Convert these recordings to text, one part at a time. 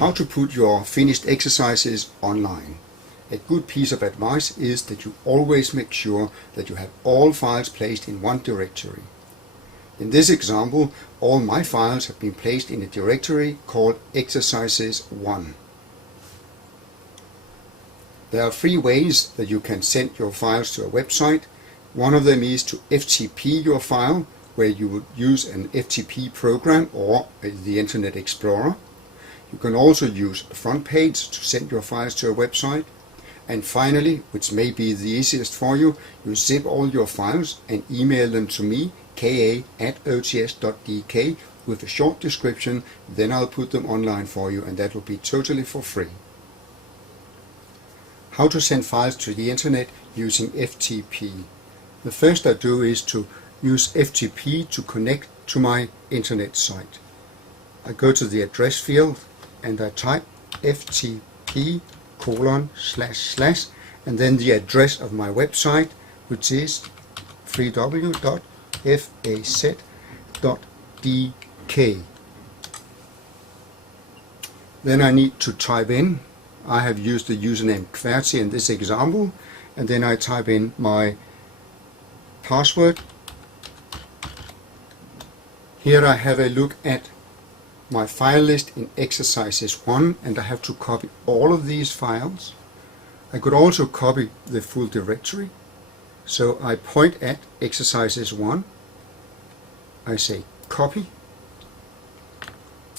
How to put your finished exercises online. A good piece of advice is that you always make sure that you have all files placed in one directory. In this example, all my files have been placed in a directory called Exercises 1. There are 3 ways that you can send your files to a website. One of them is to FTP your file, where you would use an FTP program or the Internet Explorer. You can also use FrontPage to send your files to a website. And finally, which may be the easiest for you, you zip all your files and email them to me, ka@ots.dk, with a short description. Then I'll put them online for you, and that will be totally for free. How to send files to the internet using FTP. The first I do is to use FTP to connect to my internet site. I go to the address field and I type FTP:// and then the address of my website, which is www.faz.dk. Then I need to type in, I have used the username QWERTY in this example, and then I type in my password. Here I have a look at my file list in Exercises 1, and I have to copy all of these files. I could also copy the full directory. So I point at Exercises 1, I say copy,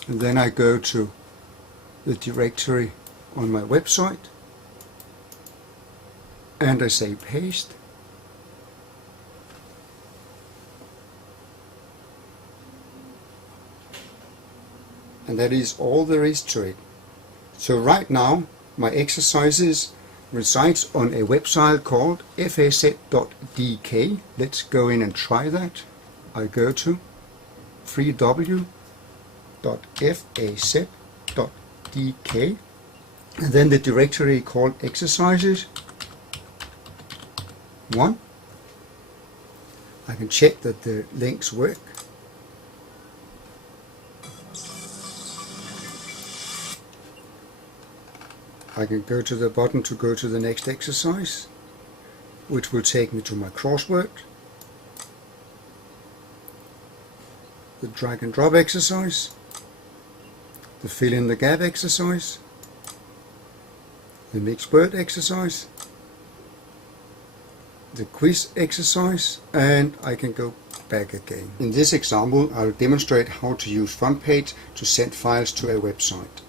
and then I go to the directory on my website and I say paste. And that is all there is to it. So right now my exercises resides on a website called faz.dk. Let's go in and try that. I go to www.faz.dk and then the directory called Exercises 1. I can check that the links work. I can go to the button to go to the next exercise, which will take me to my crossword, the drag and drop exercise, the fill in the gap exercise, the mixed word exercise, the quiz exercise, and I can go back again. In this example, I'll demonstrate how to use FrontPage to send files to a website.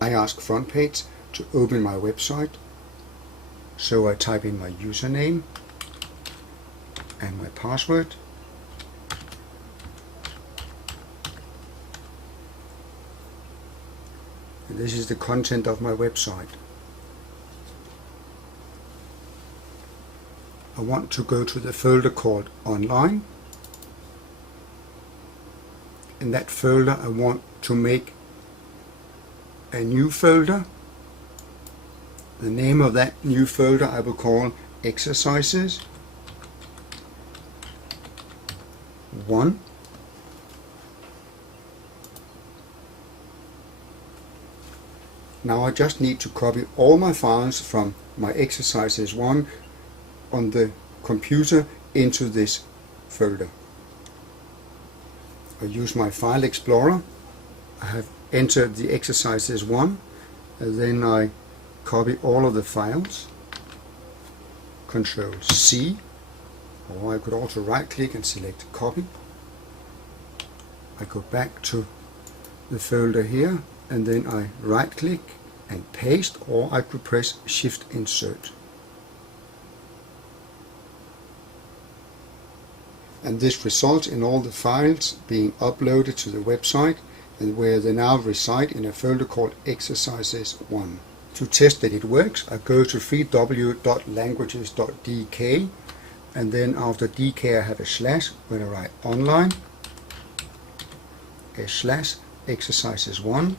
I ask FrontPage to open my website, so I type in my username and my password. And this is the content of my website. I want to go to the folder called Online. In that folder I want to make a new folder. The name of that new folder I will call Exercises 1. Now I just need to copy all my files from my Exercises 1 on the computer into this folder. I use my File Explorer. I have entered the Exercises 1, and then I copy all of the files, Control C, or I could also right click and select copy. I go back to the folder here and then I right click and paste, or I could press Shift Insert. And this results in all the files being uploaded to the website, and where they now reside in a folder called Exercises 1. To test that it works, I go to www.languages.dk, and then after DK I have a slash when I write online, a slash Exercises 1,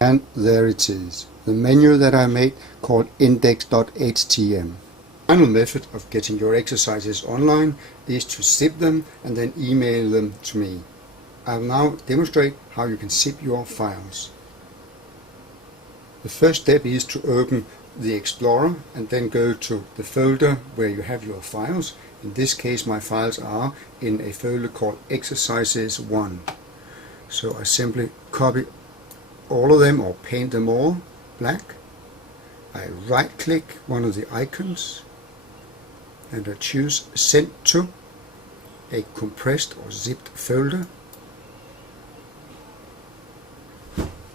and there it is, the menu that I made called index.htm. The final method of getting your exercises online is to zip them and then email them to me. I'll now demonstrate how you can zip your files. The first step is to open the Explorer and then go to the folder where you have your files. In this case my files are in a folder called Exercises 1. So I simply copy all of them or paint them all black. I right click one of the icons and I choose Send to a compressed or zipped folder,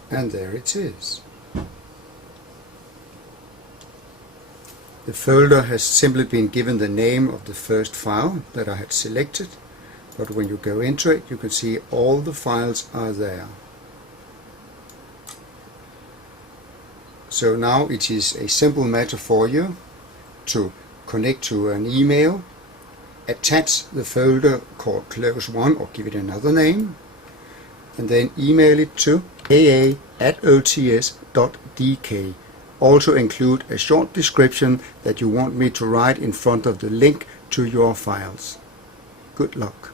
and there it is. The folder has simply been given the name of the first file that I had selected, but when you go into it you can see all the files are there. So now it is a simple matter for you to connect to an email, attach the folder called Close 1 or give it another name, and then email it to aa@ots.dk. Also include a short description that you want me to write in front of the link to your files. Good luck.